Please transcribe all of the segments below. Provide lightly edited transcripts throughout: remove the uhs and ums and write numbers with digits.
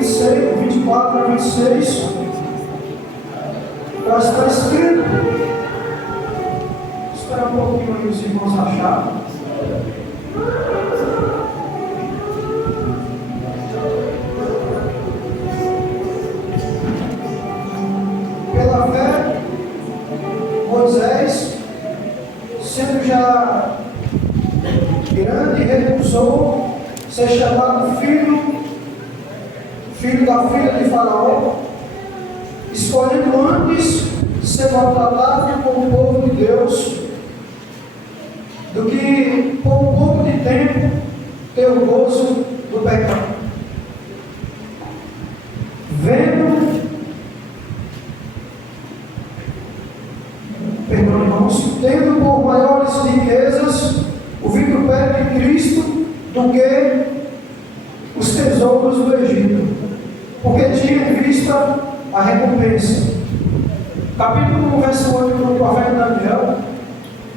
26, 24 a 26, já está escrito. Espera um pouquinho aí os irmãos acharem. Pela fé, Moisés, sendo já grande, recusou ser chamado filho da filha de Faraó, escolhendo antes ser maltratado com o povo de Deus, do que por um pouco de tempo ter o gozo do pecado. Tendo por maiores riquezas o vitupério de Cristo do que os tesouros do Egito, porque tinha em vista a recompensa. Capítulo 1, verso 8 do profeta Daniel.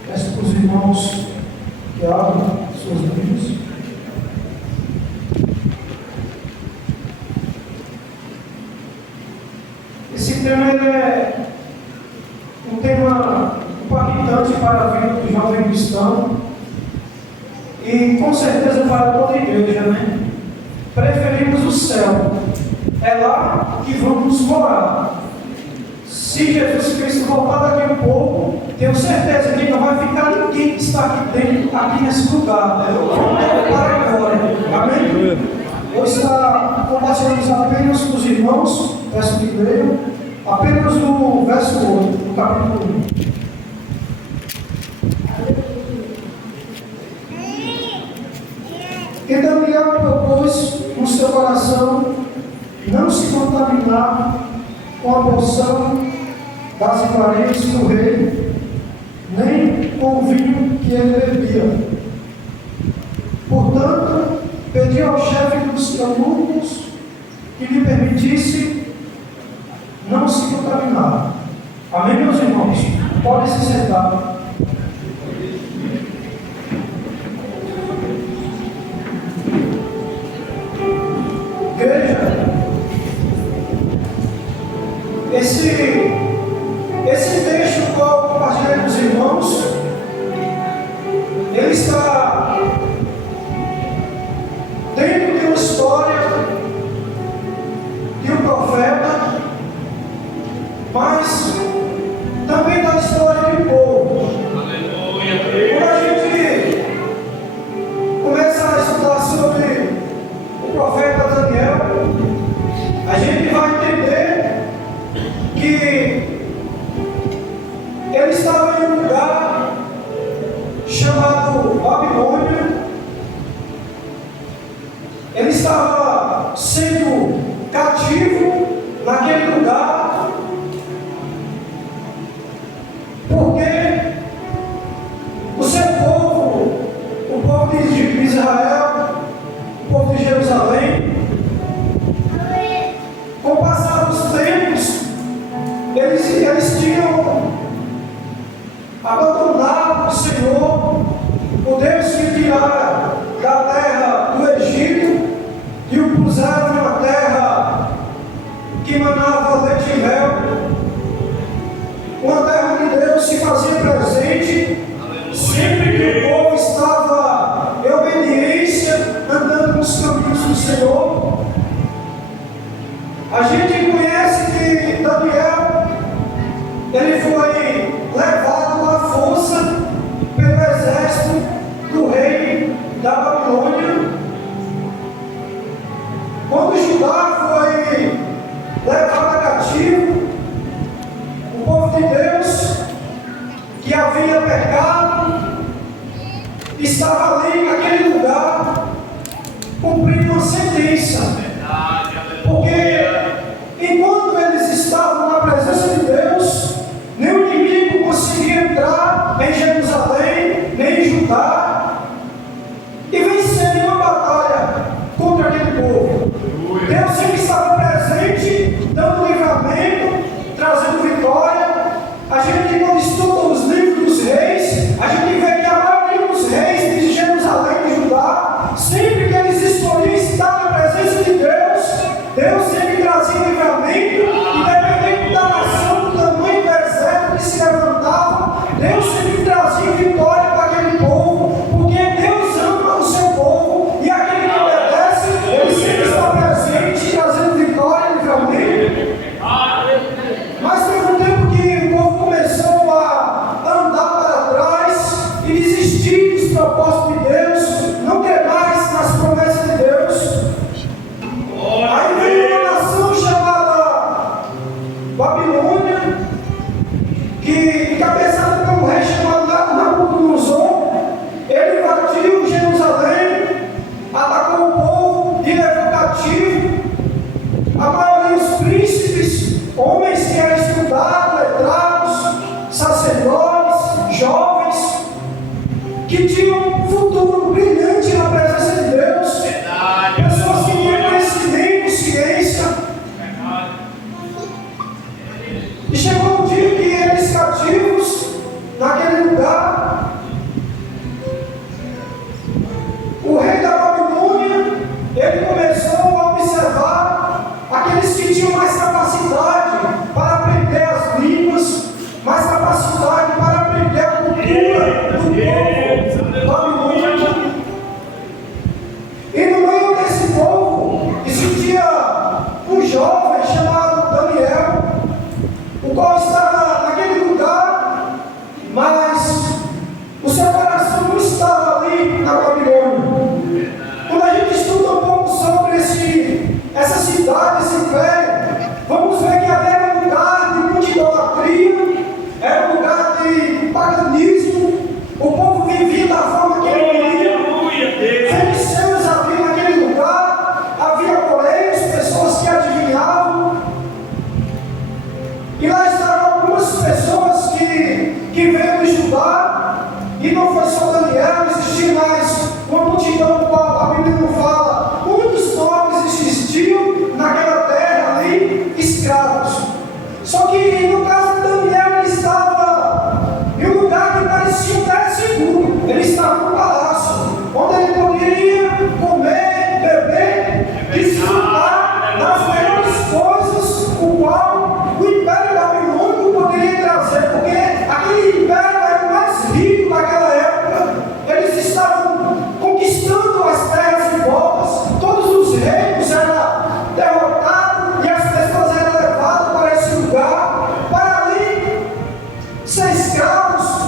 Peço para os irmãos que abram suas Bíblias. Esse tema é um tema impactante para a vida do jovem cristão e com certeza para toda a igreja, né? Preferimos o céu, é lá que vamos morar. Se Jesus Cristo voltar daqui um pouco, tenho certeza que não vai ficar ninguém que está aqui dentro, aqui nesse lugar. Para agora, amém? Vou estar compartilhando apenas com os irmãos, peço que leiam, apenas o verso 8, do capítulo 1. E Daniel propôs no seu coração não se contaminar com a porção das iguarias do rei, nem com o vinho que ele bebia. Portanto, pediu ao chefe dos eunucos que lhe permitisse não se contaminar. Amém, meus irmãos? Podem se sentar. Esse texto que eu compartilhei com os irmãos, ele está dentro de uma história de um profeta, mas também da história de um povo. Quando a gente começa a estudar sobre o profeta Daniel, a gente vai entender que ele estava em um lugar chamado Babilônia. Ele estava sendo cativo naquele lugar, porque o seu povo, o povo de Israel, o povo de Jerusalém, com o passar dos tempos, eles tinham abandonado o Senhor, o Deus que tirara da terra do Egito e o puseram numa terra que manava leite e mel, uma terra que Deus se fazia presente sempre que o povo estava em obediência, andando nos caminhos do Senhor. A gente conhece que Daniel, ele foi levado à força pelo exército do rei da Babilônia. Quando Judá foi levado a cativo, o povo de Deus, que havia pecado, estava ali naquele lugar, cumprindo uma sentença. Porque enquanto eles estavam na presença de Deus, nem o inimigo conseguia entrar em Jerusalém, nem em Judá, e vencer uma batalha contra aquele povo. Deus sempre estava presente, dando livramento, trazendo vitória. A gente, quando estuda os livros dos reis, a gente vê que a maioria dos reis de Jerusalém a maioria dos príncipes, homens que eram estudados, letrados, sacerdotes, jovens, que tinham um futuro brilhante na presença de Deus, pessoas que tinham conhecimento, ciência. E chegou um dia que eles cativos, naquele lugar, o rei da Babilônia, ele começou a observar aqueles que tinham mais capacidade para aprender as línguas, mais capacidade para aprender a cultura do povo babilônico. E no meio desse povo existia um jovem chamado Daniel, o qual estava naquele lugar, mas o seu coração não estava ali na Babilônia. Quando a gente estuda um pouco sobre essa cidade, esse império, vamos ver que ali era um lugar de muita idolatria, era um lugar de paganismo, o povo vivia da forma que ele queria, feiticeiros havia naquele lugar, havia coleiros, pessoas que adivinhavam, e lá estavam algumas pessoas que veio de Judá, e não foi só Daniel, existia mais uma multidão do qual a Bíblia não fala. Muitos nobres existiam naquela terra ali, escravos. Só que no caso de Daniel, ele estava em um lugar que parecia até seguro. Ele estava no palácio, onde ele poderia comer, beber, desfrutar das melhores coisas, o qual o Império Babilônico poderia trazer, porque aquele império era o mais rico daquela época. Eles estavam conquistando as terras em volta, todos os reinos eram derrotados e as pessoas eram levadas para esse lugar, para ali ser escravos.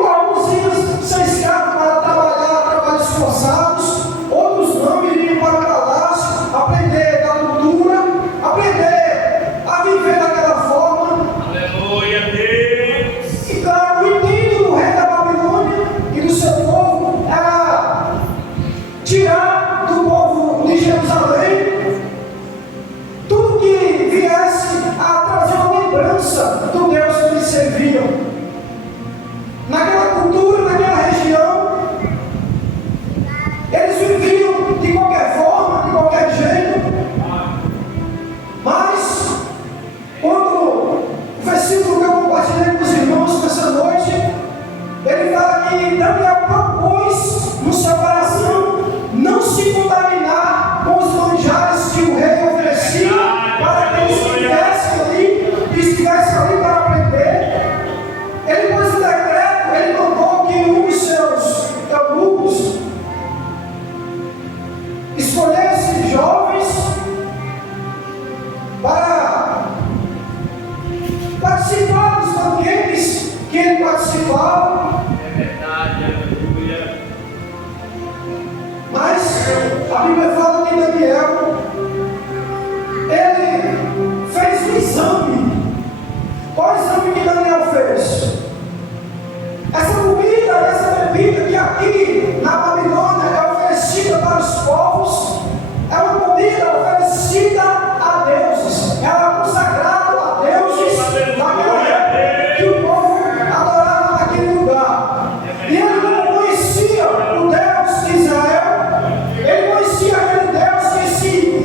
Alguns iam ser escravos para trabalhar, trabalhos forçados, outros não, iriam para o palácio, aprender da cultura, aprender a viver daquela forma. Aleluia, Deus! E claro, o intuito do rei da Babilônia e do seu povo era tirar do povo de Jerusalém tudo que viesse a trazer uma lembrança do Deus que eles serviam. Naquela cultura, naquela região, eles viviam de qualquer forma, de qualquer jeito. Mas, quando o versículo que eu compartilhei com os irmãos nessa noite, ele fala que Daniel propôs no seu coração não se contaminar com os manjares que o rei oferecia, para que ele estivesse ali para aprender. Ele pôs um decreto, ele mandou que um dos seus eunucos escolhesse jovens para participar dos banquetes que ele participava. É verdade, aleluia. Mas a Bíblia fala que Daniel, ele fez um exame. Qual exame que Daniel fez? Essa comida, essa bebida que aqui na Babilônia é oferecida para os povos, é uma comida oferecida a deuses, ela é consagrada a deuses naquela época que o povo adorava naquele lugar. E ele não conhecia o Deus de Israel, ele conhecia aquele Deus que se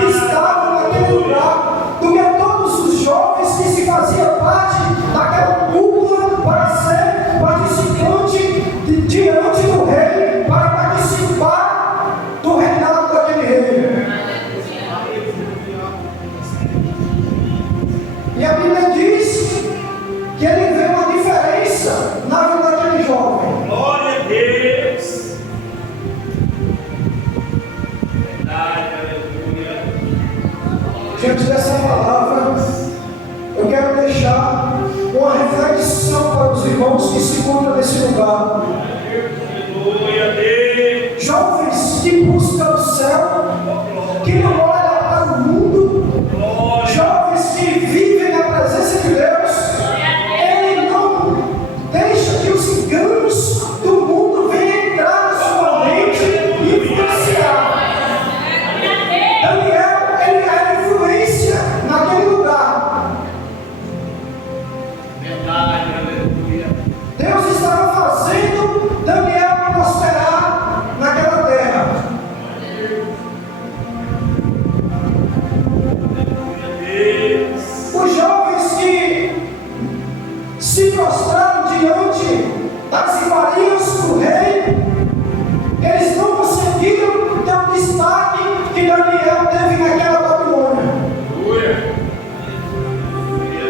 que estavam naquele lugar, do que todos os jovens que se faziam parte daquela cúpula para ser participante diante do rei, para participar do reinado daquele rei. E a Bíblia diz que ele vê uma diferença na vida daquele jovem. Glória a Deus. Verdade, aleluia. Diante dessa palavra, eu quero deixar uma reflexão para os irmãos que se encontram nesse lugar. Aleluia a Deus. Jovens que buscam o céu, que não olham para o mundo, Glória. jovens que vivem na presença de Deus, ele não deixa que os enganos do mundo venham entrar na sua mente e influenciar. Daniel, ele era influência naquele lugar. Verdade, aleluia. Deus estava fazendo Daniel prosperar naquela terra. Deus. Os jovens que se prostraram diante das iguarias do rei, eles não conseguiram ter o destaque que Daniel teve naquela Babilônia. Aleluia.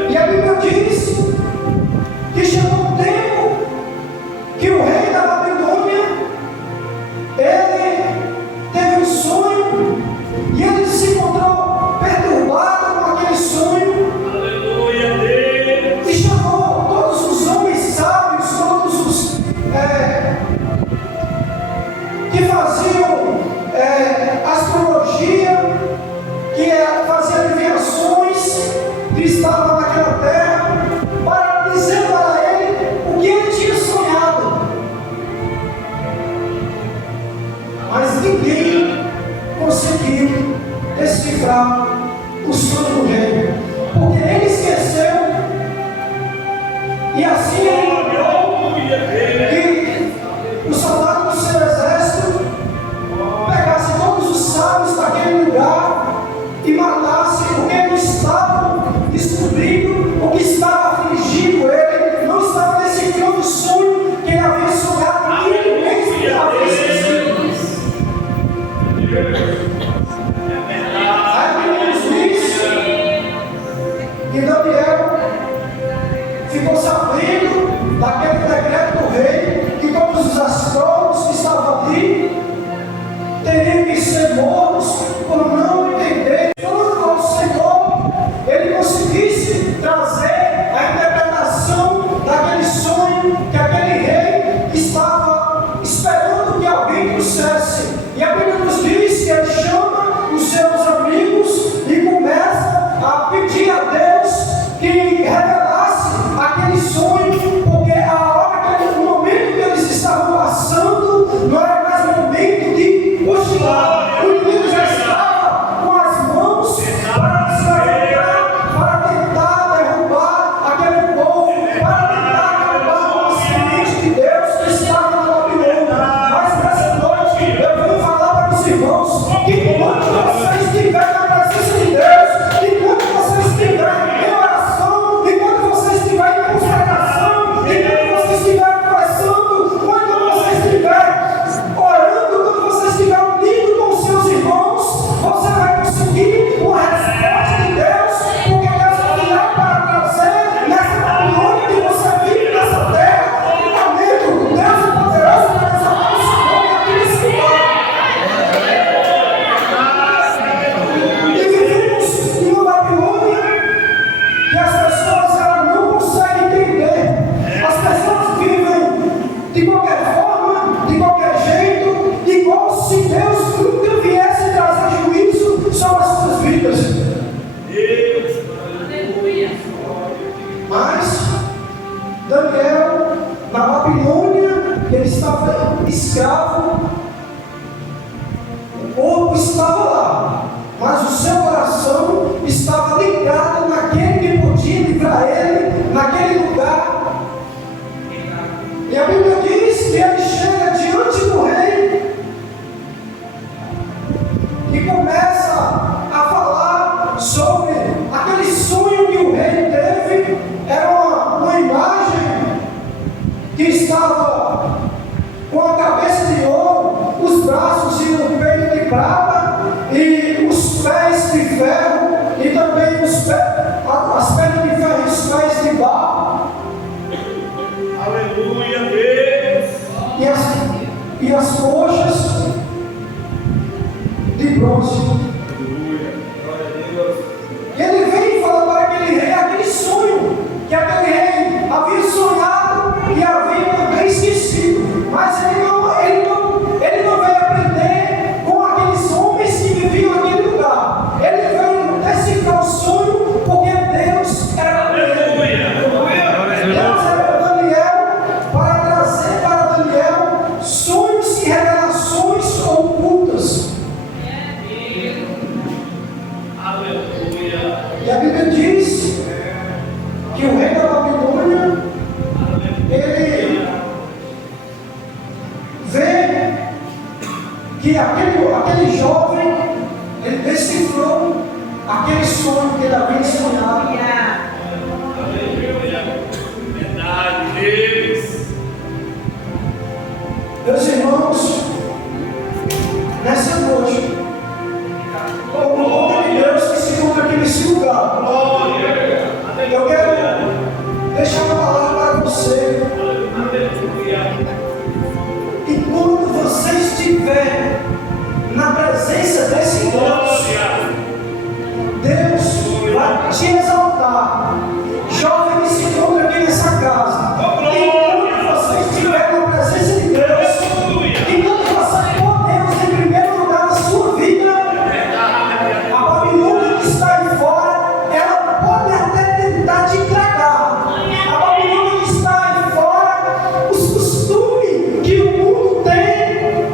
E a Bíblia diz que chegou um tempo que o rei da Babilônia, ele teve um sonho e ele se encontrou perturbado com aquele sonho Aleluia a Deus. e chamou todos os homens sábios, todos os que faziam astrologia, que faziam adivinhações, que estavam naquela terra, para dizer para ele o que ele tinha sonhado. Mas ninguém conseguiu decifrar o sonho do rei, porque ele esqueceu, e assim ele mandou Aleluia a Deus. que o soldado do seu exército pegasse todos os sábios daquele lugar e matasse, porque eles estavam descobrindo o que estava afligindo ele, não estava decifrando o sonho que ele havia sonhado, e ele mesmo que havia esquecido. É Aí a Bíblia verdade. nos diz que Daniel ficou sabendo daquele decreto do rei, que todos os astrólogos que estavam ali teriam que ser mortos por não entender quando ao Senhor ele conseguisse trazer a interpretação daquele sonho que aquele rei estava esperando que alguém trouxesse. E a Bíblia nos diz que ele chama os seus amigos e começa a pedir a Deus que revelasse aquele sonho, porque a hora que o momento que eles estavam passando não era mais um momento de oscilar. O inimigo já estava com as mãos para se levantar, para tentar derrubar aquele povo, para tentar derrubar o semente de Deus que estava na Babilônia. Mas nessa noite eu venho falar para os irmãos que quando você estiver na presença de Deus, que quando você estiver em oração, e quando você estiver em consagração, e quando você estiver conversando, quando você estiver orando, quando você estiver unido com os seus irmãos, você vai conseguir uma resposta de Deus, porque Deus virá para trazer nessa Babilônia que você vive nessa terra, um momento. Deus é poderoso para exaltar o seu nome aqui nesse lugar. E vivemos em uma Babilônia que as pessoas elas não conseguem entender. As pessoas vivem de qualquer forma, de qualquer jeito, igual se Deus nunca viesse trazer juízo sobre as suas vidas. Mas Daniel, na Babilônia, ele estava escravo, o corpo estava lá, mas o seu coração estava ligado naquele que podia livrar ele, naquele lugar. E a Bíblia diz que ele chega diante do rei e começa a e os pés de ferro, e também as pernas de ferro e os pés de barro. Aleluia, Deus. E as coxas de bronze. Aleluia. Glória a Deus. Ele vem e fala para aquele rei aquele sonho que aquele rei havia sonhado e havia também esquecido. Mas ele não veio aprender com aqueles homens que viviam naquele lugar. Ele veio decifrar o sonho porque Deus era Deus era Daniel para trazer para Daniel sonhos e revelações ocultas. Aleluia. E a Bíblia diz que o rei da Babilônia, ele vê que aquele jovem, ele decifrou aquele sonho que ele havia sonhado. Aleluia. Verdade, Deus. Meus irmãos, nessa noite, com o povo de Deus que se encontra aqui nesse lugar, Glória. eu quero deixar uma palavra para você. Aleluia. E quando você estiver na presença desse Deus, Glória. Deus vai te exaltar. Jovem que se encontra aqui nessa casa, enquanto você estiver na presença de Deus, enquanto você for Deus em primeiro lugar na sua vida, a Babilônia que está aí fora, ela pode até tentar te tragar. A Babilônia que está aí fora, os costumes que o mundo tem,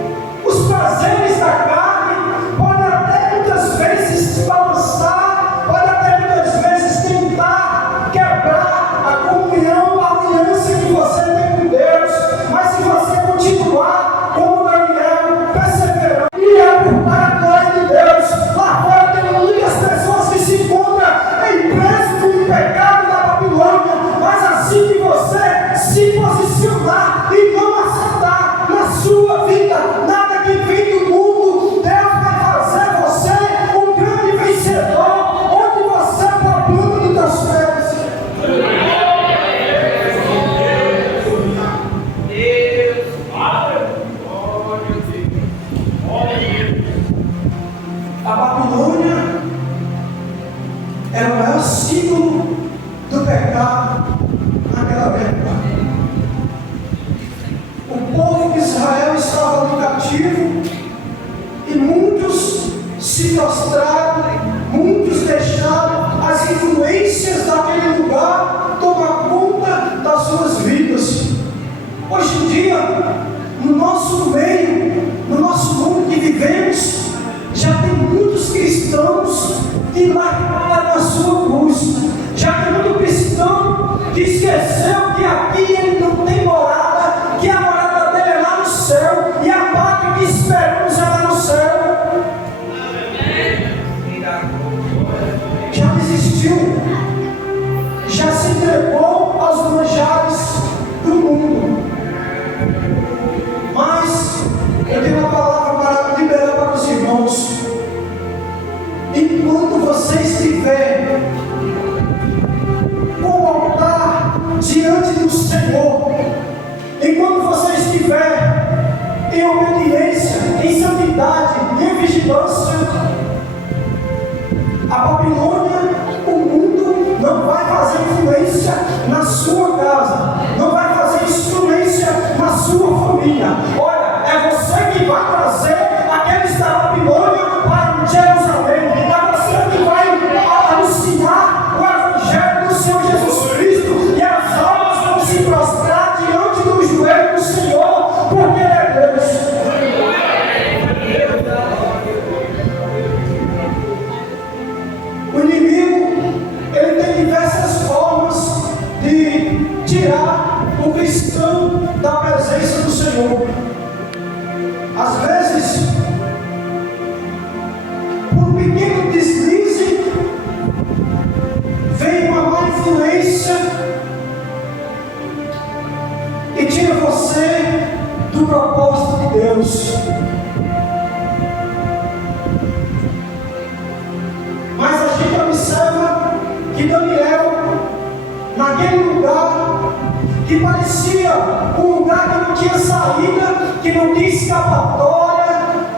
os prazeres da carne, pode até muitas vezes balançar, pode até muitas vezes tentar quebrar a comunhão, a aliança que você tem com Deus. Mas se você continuar como Daniel, perseverando e apontar a glória de Deus, lá fora tem muitas pessoas que se encontram em preso do pecado da Babilônia. Mas assim que você se posicionar e não aceitar na sua vida nada que vem do mundo, Deus vai fazer você um grande vencedor, onde você for a planta dos teus pés. A Babilônia era o maior símbolo do pecado naquela época. O povo de Israel estava no cativo e muitos se prostraram, muitos deixaram as influências daquele lugar tomar conta das suas vidas. Hoje em dia, no nosso meio, no nosso mundo que vivemos, já tem muitos cristãos que largaram a sua cruz. Já tem muito cristão que esqueceu que aqui ele não tem morada, que a morada dele é lá no céu e a pátria que esperamos é lá no céu. Já desistiu, já se entregou aos manjares do mundo. Mas eu tenho uma palavra para liberar para os irmãos. Enquanto você estiver com o altar diante do Senhor, enquanto você estiver em obediência, em santidade, em vigilância, a Babilônia, o mundo não vai fazer influência na sua casa, não vai fazer influência na sua família. Olha, é você que vai trazer aqueles da Babilônia para Jerusalém. É você que vai anunciar o Evangelho do Senhor Jesus Cristo, e as almas vão se prostrar diante do joelho do Senhor, porque Ele é Deus. O naquele lugar que parecia um lugar que não tinha saída, que não tinha escapatória,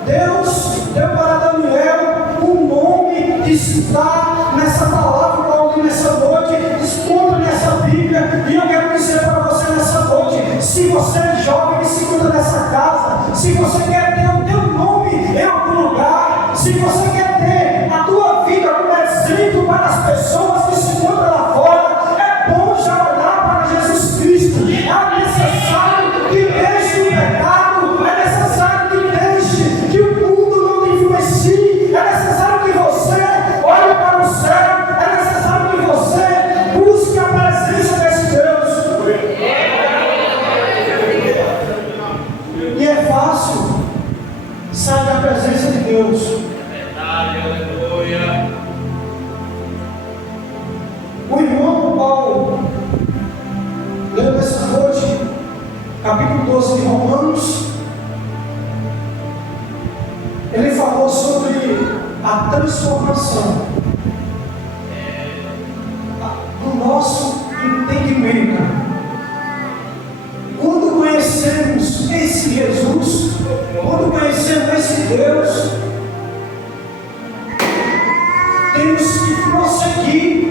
Deus deu para Daniel um nome que está nessa palavra que eu li nessa noite, escuta nessa Bíblia, e eu quero dizer para você nessa noite, se você é jovem que se cuida dessa casa, se você quer ter o teu nome em algum lugar, se você quer ter a tua vida como exemplo para as pessoas que se encontram lá fora, é bom já olhar para Jesus Cristo. É necessário que deixe o pecado, é necessário que deixe que o mundo não te influencie, é necessário que você olhe para o céu, é necessário que você busque a presença desse Deus. E é fácil sair da presença de Deus. Aleluia. O irmão Paulo leu nessa noite, capítulo 12 de Romanos, ele falou sobre a transformação do nosso entendimento. Quando conhecemos esse Jesus, quando conhecemos esse Deus, temos que prosseguir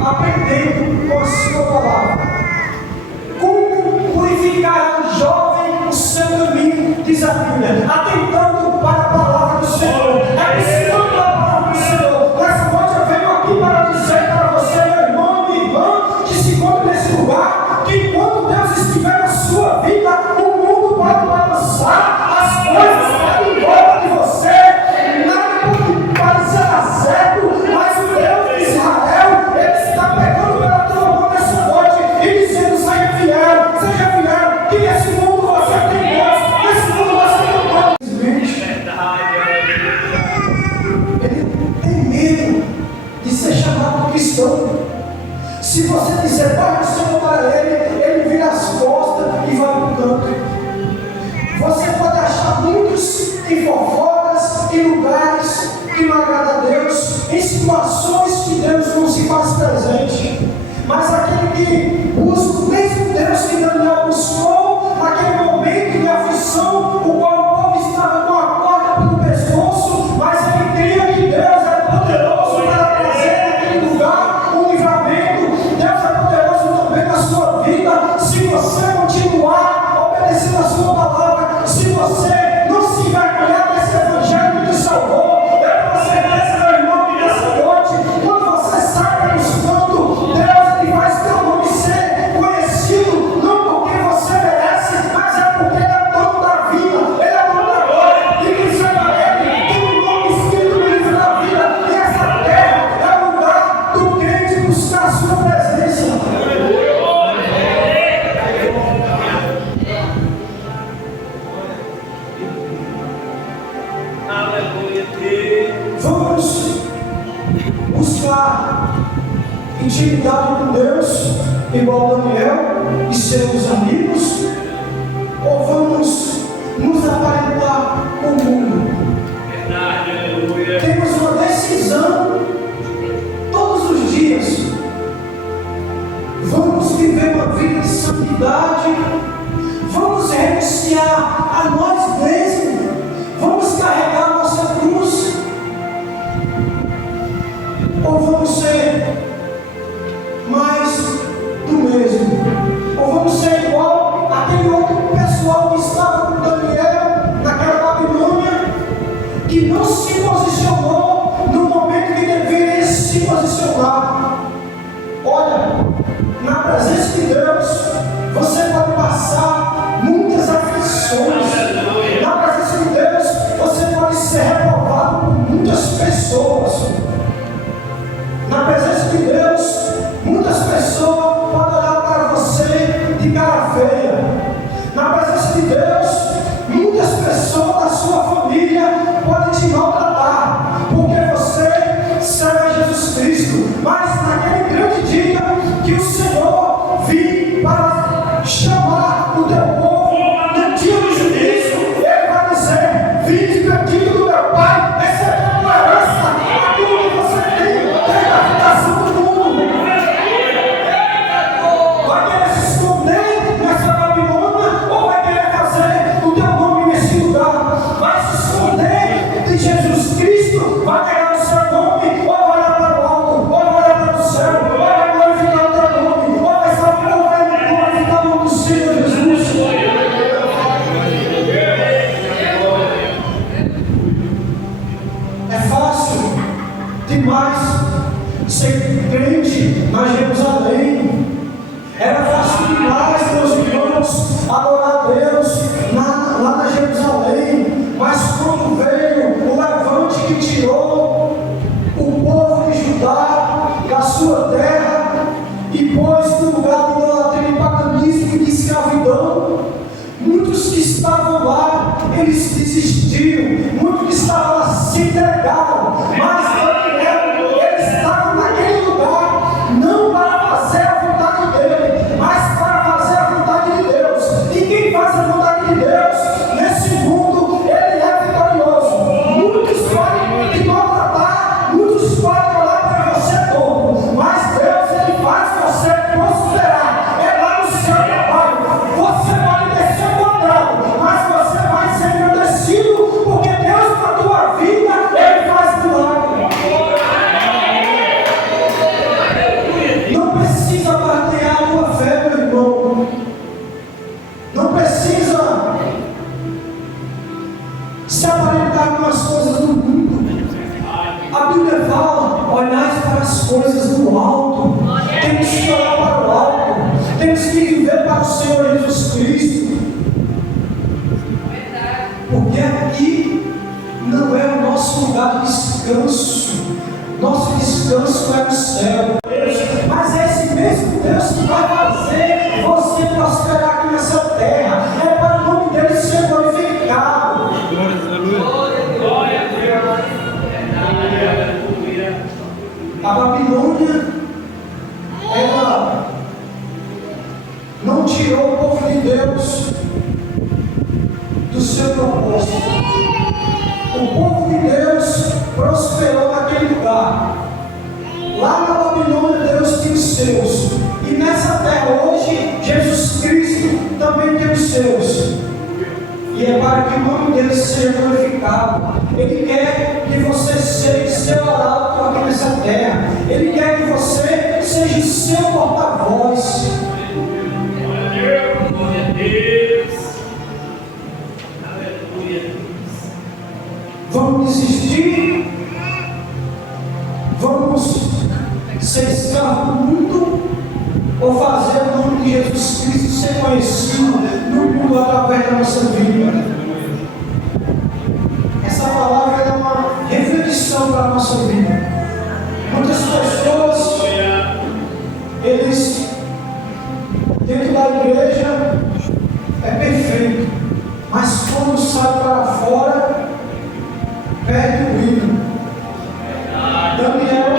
aprendendo com a sua palavra. Como purificar o jovem o seu caminho, diz a Bíblia, atentando para a palavra do Senhor, buscando a palavra do Senhor. Nessa noite eu venho aqui para dizer para você, meu irmão, minha irmã, que se encontra nesse lugar, que enquanto Deus estiver na sua vida, o mundo pode balançar, as coisas podem ir embora de você, nada pode parecer dar certo, mas o Deus de Israel, Ele está pegando pela tua mão nessa noite e dizendo: seja fiel, que nesse mundo você tem Deus, nesse mundo você tem Deus. Ele tem medo de ser chamado cristão. Se você disser, vai o Senhor para ele vira as costas e vai para o canto. Você pode achar muitos em fofocas, em lugares que não agrada a Deus, em situações que Deus não se faz presente. Mas aquele que busca o mesmo Deus que Daniel buscou, naquele momento de aflição, o qual o povo estava com a corda pelo pescoço, mas ele cria que Deus é poderoso para trazer naquele lugar um livramento. Deus é poderoso também na sua vida, se você continuar obedecendo a sua palavra, se você não se envergonhar desse evangelho que te salvou. Eu tenho certeza, meu irmão, que nessa noite, quando você sai buscando Deus, Ele faz teu nome ser conhecido, não porque você merece, mas é porque Ele é dono da vida, Ele é dono da glória, e quem chama Ele tem um nome escrito no livro da vida, e essa terra é o lugar do crente buscar a sua presença. Aleluia, Deus. Vamos buscar intimidade com Deus, igual Daniel e seus amigos, ou vamos nos aparentar com o mundo? Verdade, aleluia. Temos uma decisão todos os dias. Vamos viver uma vida de santidade, vamos renunciar a nós mesmos, vamos carregar a nossa cruz, ou vamos ser mais do mesmo, ou vamos ser igual aquele outro pessoal que estava com Daniel naquela Babilônia, que não se posicionou no momento que deveria se posicionar. Olha, na presença de Deus, você pode passar muitas aflições. Na presença de Deus, você pode ser reprovado por muitas pessoas. Na presença de Deus, muitas pessoas podem olhar para você de cara feia. Na presença de Deus, muitas pessoas da sua família podem te maltratar, porque você serve a Jesus Cristo. Mas naquele grande dia que o Senhor vir para chamar o teu povo, no dia do juízo, Ele vai dizer: vinde bendito do meu Pai, receba a tua herança, a tua demais ser crente na Jerusalém. Era fácil demais, meus irmãos, adorar a Deus lá na Jerusalém. Mas quando veio o levante que tirou o povo de Judá da sua terra e pôs no lugar de idolatria e paganismo e de escravidão, muitos que estavam lá, eles desistiram. Muitos que estavam lá se entregaram. Mas eles estavam naquele lugar, não para fazer a vontade dele, mas para fazer a vontade de Deus. E quem faz a vontade de Deus nesse mundo, ele é vitorioso. Muitos podem te maltratar, muitos podem olhar para você todo, mas Deus, ele faz você prosperar. É lá no seu trabalho. Você pode ter seu contrato, mas você vai ser agradecido, porque Deus na tua vida, ele faz milagre. Não precisa bartear a tua fé, meu irmão. Não precisa se aparentar com as coisas do mundo. A Bíblia fala: olhai para as coisas do alto. Temos que olhar para o alto. Temos que viver para o Senhor Jesus Cristo. Porque aqui não é o nosso lugar de descanso. Nosso descanso é no céu. Mas é esse mesmo Deus que vai fazer você prosperar aqui nessa terra. É para o nome dele ser glorificado. Glória a Deus. Aleluia. A Babilônia, ela não tirou o povo de Deus do seu propósito. O povo de Deus prosperou naquele lugar. Lá na Babilônia, Deus tem os seus. E nessa terra hoje, Jesus Cristo também tem os seus. E é para que o nome dele seja glorificado. Ele quer que você seja seu arauto aqui nessa terra. Ele quer que você seja seu porta-voz. Glória a Deus. Aleluia. Vamos desistir? Vamos ser escravo do mundo? Ou fazer o nome de Jesus Cristo ser conhecido no mundo através da nossa vida? Essa palavra é uma reflexão para a nossa vida. Muitas pessoas, eles dentro da igreja é perfeito, mas quando sai para fora, perde o brilho. Daniel,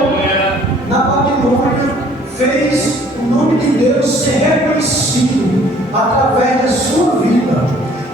na Babilônia, fez o nome de Deus ser reconhecido através da sua vida,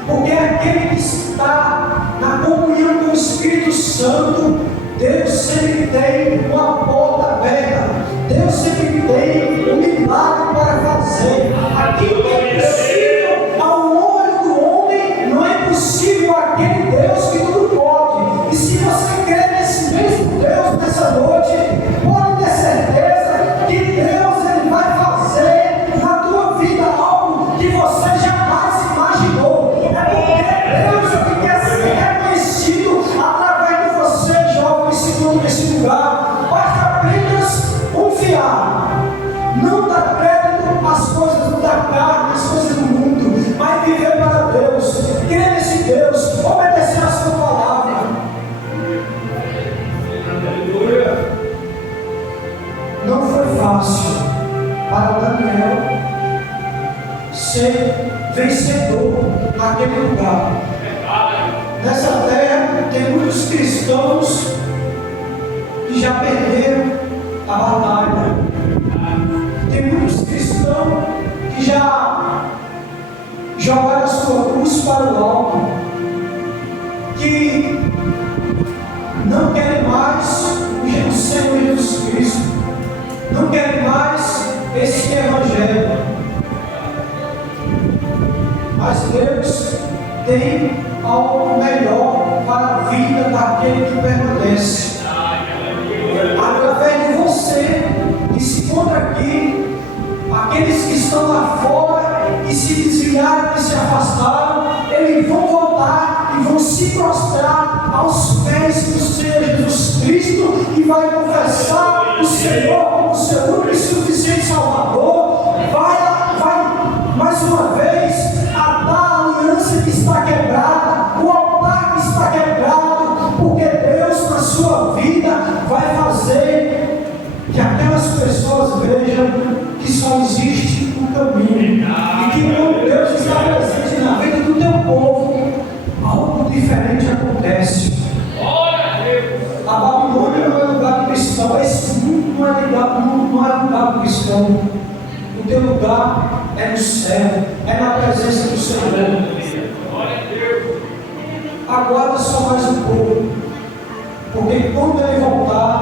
porque aquele que está na comunhão com o Espírito Santo, Deus sempre tem uma porta aberta, Deus sempre tem um milagre para fazer. Aquilo que é possível ao olho do homem, não é possível àquele Deus que tudo pode. E se você crê nesse mesmo Deus nessa noite, pode ter certeza que Deus ele vai fazer na tua vida algo que você jamais imaginou. É porque Deus é que quer ser reconhecido através de você, jovem, que se encontra nesse lugar. Basta apenas confiar. Não dar crédito às coisas da carne, às coisas do mundo, mas viver para Deus, crer nesse Deus, obedecer a sua palavra. Aleluia. Não foi fácil para Daniel ser vencedor naquele lugar. Nessa terra tem muitos cristãos que já perderam a batalha. Tem muitos cristãos que já jogaram a sua cruz para o alto, que não querem mais o Senhor Jesus Cristo, não querem mais esse Evangelho. Mas Deus tem algo melhor para a vida daquele que permanece. Através de você que se encontra aqui, aqueles que estão lá fora, que se desviaram, que se afastaram, eles vão voltar e vão se prostrar aos pés do Senhor Jesus Cristo e que vai confessar o Senhor como seu único e suficiente Salvador, vai mais uma vez atar a aliança que está quebrada, o altar que está quebrado, porque Deus na sua vida vai fazer que aquelas pessoas vejam que só existe um caminho e que quando Deus está presente na vida do teu povo, algo diferente acontece. A Babilônia não é lugar cristão, esse mundo não é lugar cristão. O teu lugar é no céu, é na presença do Senhor. Aguarda só mais um pouco, porque quando Ele voltar,